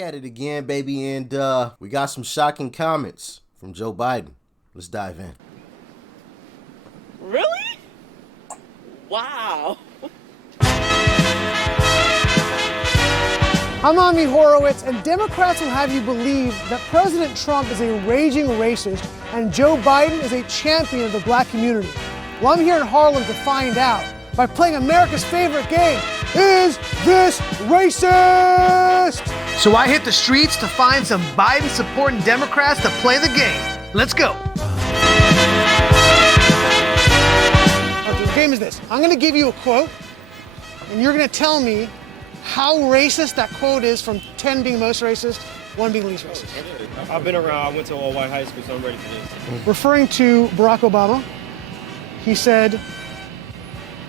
at it again, baby, and we got some shocking comments from Joe Biden. Let's dive in. Really? Wow. I'm Ami Horowitz, and Democrats will have you believe that President Trump is a raging racist and Joe Biden is a champion of the black community. Well, I'm here in Harlem to find out by playing America's favorite game, Is This Racist? So I hit the streets to find some Biden-supporting Democrats to play the game. Let's go. Okay, the game is this. I'm going to give you a quote, and you're going to tell me how racist that quote is, from 10 being most racist, 1 being least racist. I've been around. I went to all-white high school, so I'm ready for this. Referring to Barack Obama, he said,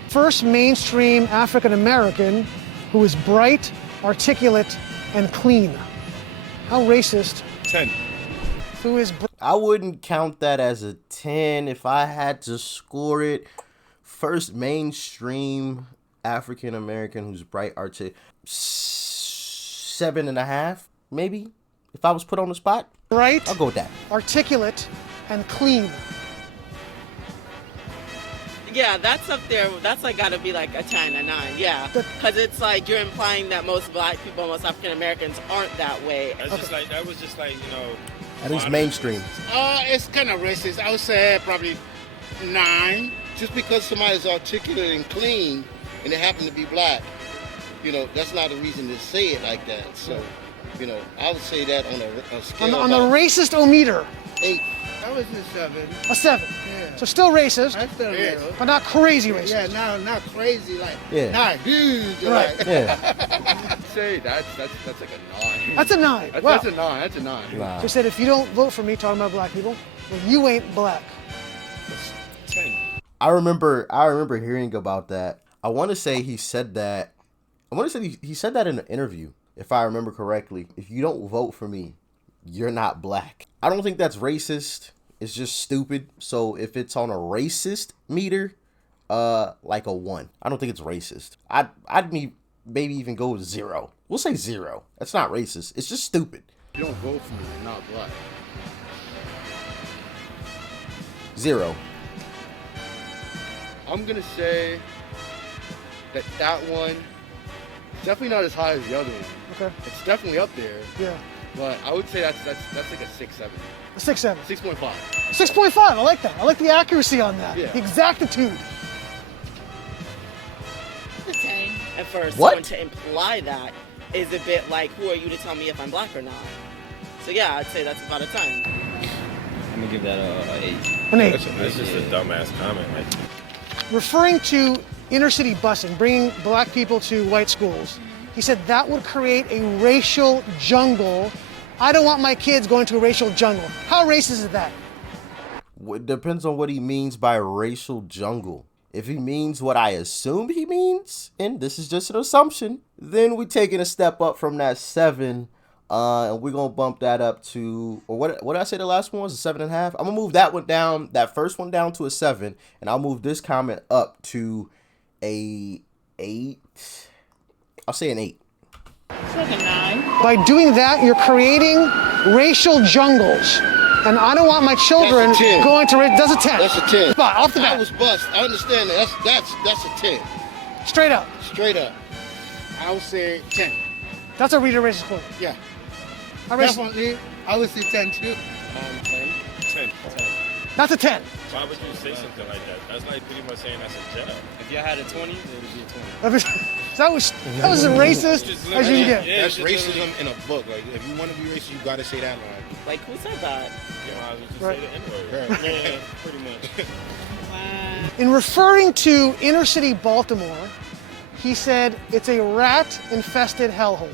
first mainstream African-American who is bright, articulate, and clean. How racist? 10. Who is I wouldn't count that as a 10 if I had to score it. First mainstream African-American who's bright, articulate, 7.5, maybe, if I was put on the spot. bright, I'll go with that. articulate, and clean? Yeah, that's up there. That's like gotta be like a 10, a 9. Yeah, because it's like you're implying that most black people, most African Americans aren't that way. That's just like, that was just like, At least mainstream. It's kind of racist. I would say probably 9. Just because somebody's articulate and clean and they happen to be black, that's not a reason to say it like that. So, I would say that on a scale On the racist-o-meter, 8. I was a 7. a 7. Yeah. So still racist, I still Yeah. little. but not crazy racist. Yeah, not crazy like. Yeah. Not huge. Right. Like. Yeah. I'd say that's like a 9. That's a 9. Wow. That's a 9. That's a 9. Nah. So he said, if you don't vote for me, talking about black people, then you ain't black. 10. I remember hearing about that. I want to say he said that. I want to say he said that in an interview, if I remember correctly. If you don't vote for me, you're not black. I don't think that's racist. It's just stupid. So if it's on a racist meter, like a 1. I don't think it's racist. I'd maybe even go with 0. We'll say 0. That's not racist. It's just stupid. If you don't vote for me, you're not black. 0. I'm going to say that one, definitely not as high as the other one. Okay. It's definitely up there, Yeah. but I would say that's like a 6, 7. A 6-7. 6.5. 6.5. I like that. I like the accuracy on that. Yeah. The exactitude. A 10. And for What? someone to imply that is a bit like, who are you to tell me if I'm black or not? So yeah, I'd say that's about a 10. I'm gonna give that a 8. An 8. That's just a dumbass comment. Like, Referring to inner city busing, bringing black people to white schools, he said that would create a racial jungle. I don't want my kids going to a racial jungle. How racist is that? It depends on what he means by racial jungle. If he means what I assume he means, and this is just an assumption, then we're taking a step up from that 7, and we're gonna bump that up to, or what did I say the last one was? A 7.5. I'm gonna move that one down, that first one down to a 7, and I'll move this comment up to a 8. I'll say an 8. It's like a 9. By doing that, you're creating racial jungles. And I don't want my children That's a 10. going to that's a 10. That's a 10. Spot, off the I bat. was bust. I understand that. That's a 10. Straight up. Straight up. I would say 10. That's a reader racist quote. Yeah. How racist? Definitely. I would say 10 too. 10. That's a 10. Why would you say something like that? That's like pretty much saying that's a gel. If y'all had a 20, it would be a 20. that was as racist as you can get. Yeah, That's just racism in a book. Like, if you want to be racist, you got to say that line. Like, who said that? You might as well just Right. say the N-word. Yeah, pretty much. In referring to inner city Baltimore, he said it's a rat-infested hellhole.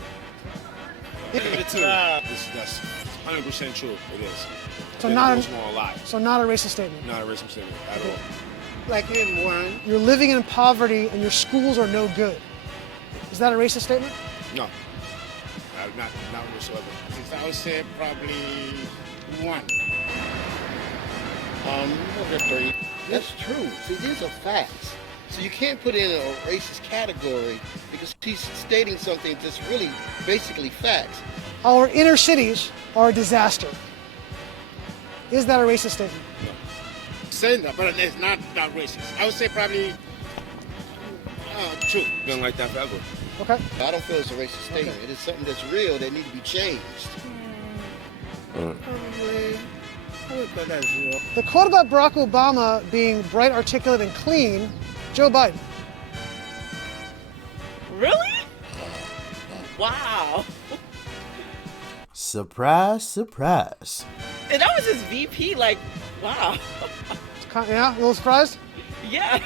It's that's 100% true. It is. So It not goes a, on a lot. so not a racist statement. Not a racist statement at all. Like him, 1. You're living in poverty and your schools are no good. Is that a racist statement? No. Not whatsoever. I would say probably 1. Number 3. That's true. See, these are facts. So you can't put it in a racist category because he's stating something that's really basically facts. our inner cities are a disaster. Is that a racist statement? Saying that, but it's not that racist. I would say probably true. Been like that forever. Okay. I don't feel it's a racist statement. It is something that's real that needs to be changed. Probably, I would put that zero. The quote about Barack Obama being bright, articulate, and clean, Joe Biden. Really? Wow. Surprise, surprise. And that was his VP, like, wow. Yeah, a little surprised? Yeah.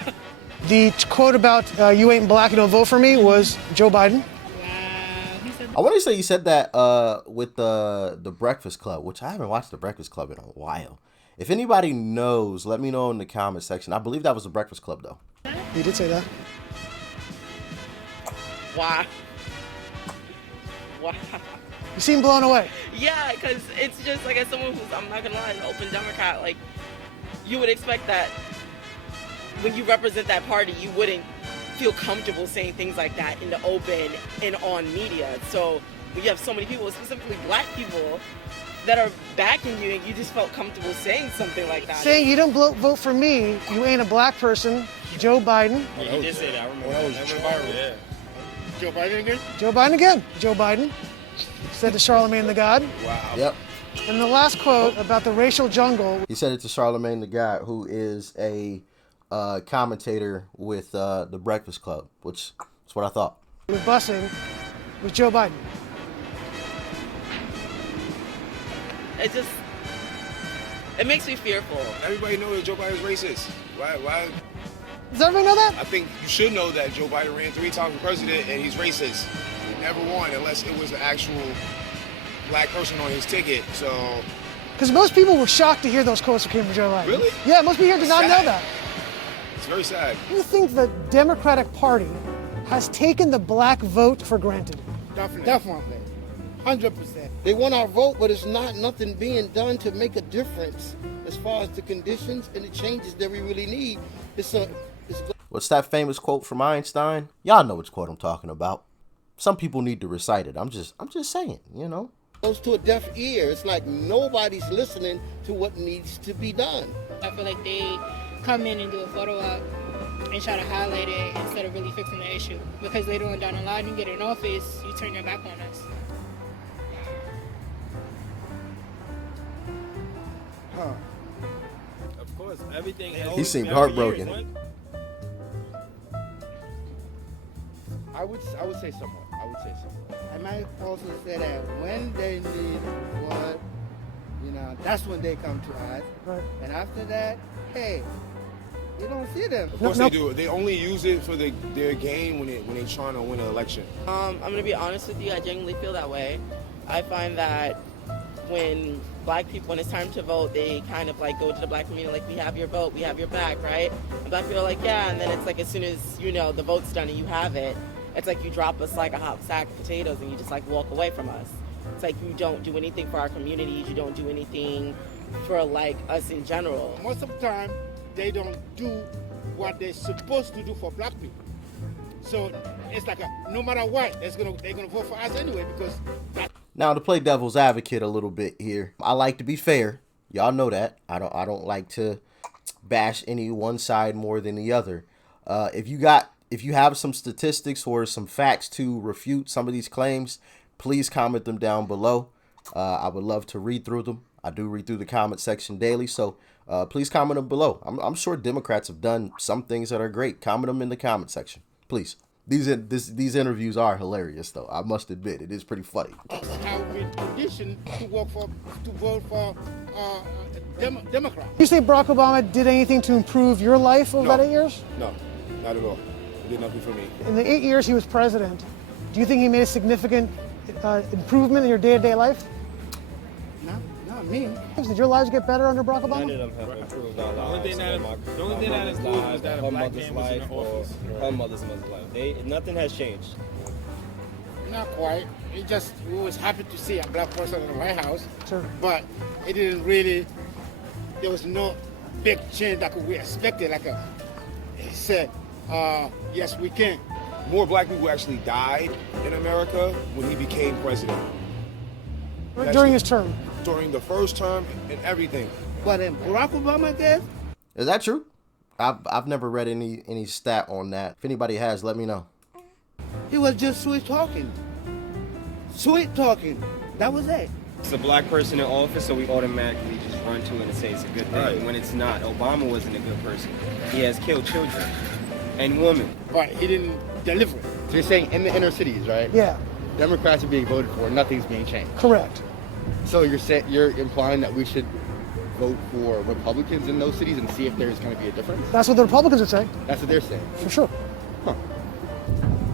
The quote about you ain't black, you don't vote for me was Joe Biden. I want to say you said that with the Breakfast Club, which I haven't watched the Breakfast Club in a while. If anybody knows, let me know in the comment section. I believe that was the Breakfast Club, though. He did say that. Wow. Wow. You seem blown away. Yeah, because it's just like, as someone who's, I'm not gonna lie, an open Democrat, like, you would expect that when you represent that party, you wouldn't feel comfortable saying things like that in the open and on media. So when you have so many people, specifically black people, that are backing you, and you just felt comfortable saying something like that. Saying you don't vote for me, you ain't a black person, Joe Biden. Yeah, he did say that. I remember That was viral. Yeah. Joe Biden again? Joe Biden again. Joe Biden said to Charlemagne the God. Wow. Yep. And the last quote about the racial jungle. He said it to Charlemagne the God, who is a commentator with the Breakfast Club, which is what I thought. With busing was Joe Biden. It makes me fearful. Everybody knows that Joe Biden is racist. Why? Does everybody know that? I think you should know that Joe Biden ran 3 times for president and he's racist. He never won unless it was an actual black person on his ticket. So. Because most people were shocked to hear those quotes that came from Joe Biden. Really? Yeah, most people here did not know that. It's very sad. Do you think the Democratic Party has taken the black vote for granted? Definitely. 100%. They want our vote, but it's nothing being done to make a difference as far as the conditions and the changes that we really need. What's that famous quote from Einstein? Y'all know which quote I'm talking about. Some people need to recite it. I'm just saying, you know. Goes to a deaf ear. It's like nobody's listening to what needs to be done. I feel like they come in and do a photo op and try to highlight it instead of really fixing the issue. Because later on down the line, you get in office, you turn your back on us. Of course, everything. He seemed heartbroken. I would say somewhat. I might also say that when they need what, that's when they come to us. Right. And after that, hey, you don't see them. Of course they do. They only use it for their game when they're trying to win an election. I'm gonna be honest with you, I genuinely feel that way. I find that when black people, when it's time to vote, they kind of like go to the black community like, we have your vote, we have your back, right? And black people are like, yeah, and then it's like as soon as the vote's done and you have it, it's like you drop us like a hot sack of potatoes and you just like walk away from us. It's like you don't do anything for our communities, you don't do anything for like us in general. Most of the time, they don't do what they're supposed to do for black people. So it's like no matter what, they're gonna vote for us anyway because. Now, to play devil's advocate a little bit here, I like to be fair. Y'all know that. I don't like to bash any one side more than the other. If you have some statistics or some facts to refute some of these claims, please comment them down below. I would love to read through them. I do read through the comment section daily, so please comment them below. I'm sure Democrats have done some things that are great. Comment them in the comment section, please. These interviews are hilarious, though. I must admit, it is pretty funny. How we conditioned to vote for Democrats. You say Barack Obama did anything to improve your life over that 8 years? No, not at all. He did nothing for me. In the 8 years he was president, do you think he made a significant improvement in your day-to-day life? No, not me. Did your lives get better under Barack Obama? None of them have improved our lives. The only thing that improved is that a black man was in the office. Her mother's life. Nothing has changed. Not quite. We was happy to see a black person in the White House. Sure. But it didn't really, there was no big change that we expected. He said, yes, we can. More black people actually died in America when he became president. During his term. During the first term and everything. But then Barack Obama did? Is that true? I've never read any stat on that. If anybody has, let me know. He was just sweet talking. Sweet talking. That was it. It's a black person in office, so we automatically just run to it and say it's a good thing. Right. When it's not. Obama wasn't a good person. He has killed children and women. Right, he didn't deliver it. So you're saying in the inner cities, right? Yeah, Democrats are being voted for, nothing's being changed. correct. So you're implying that we should vote for Republicans in those cities and see if there's going to be a difference? That's what the Republicans are saying, That's what they're saying. for sure.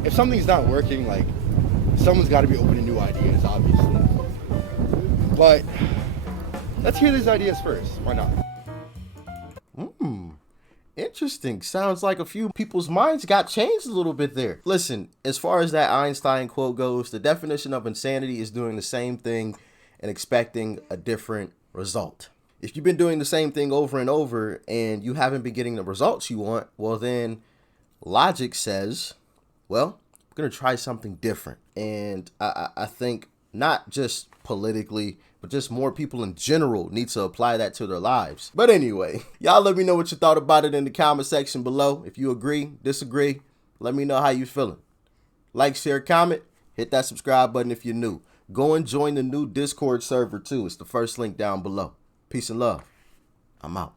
If something's not working, like, someone's got to be open to new ideas, obviously. But let's hear these ideas first. Why not? Interesting. Sounds like a few people's minds got changed a little bit there. Listen, as far as that Einstein quote goes, the definition of insanity is doing the same thing and expecting a different result. If you've been doing the same thing over and over and you haven't been getting the results you want, well then logic says, well, we're going to try something different. And I think not just politically, but just more people in general need to apply that to their lives. But anyway, y'all let me know what you thought about it in the comment section below. If you agree, disagree, let me know how you feeling. Like, share, comment, hit that subscribe button if you're new. Go and join the new Discord server too. It's the first link down below. Peace and love. I'm out.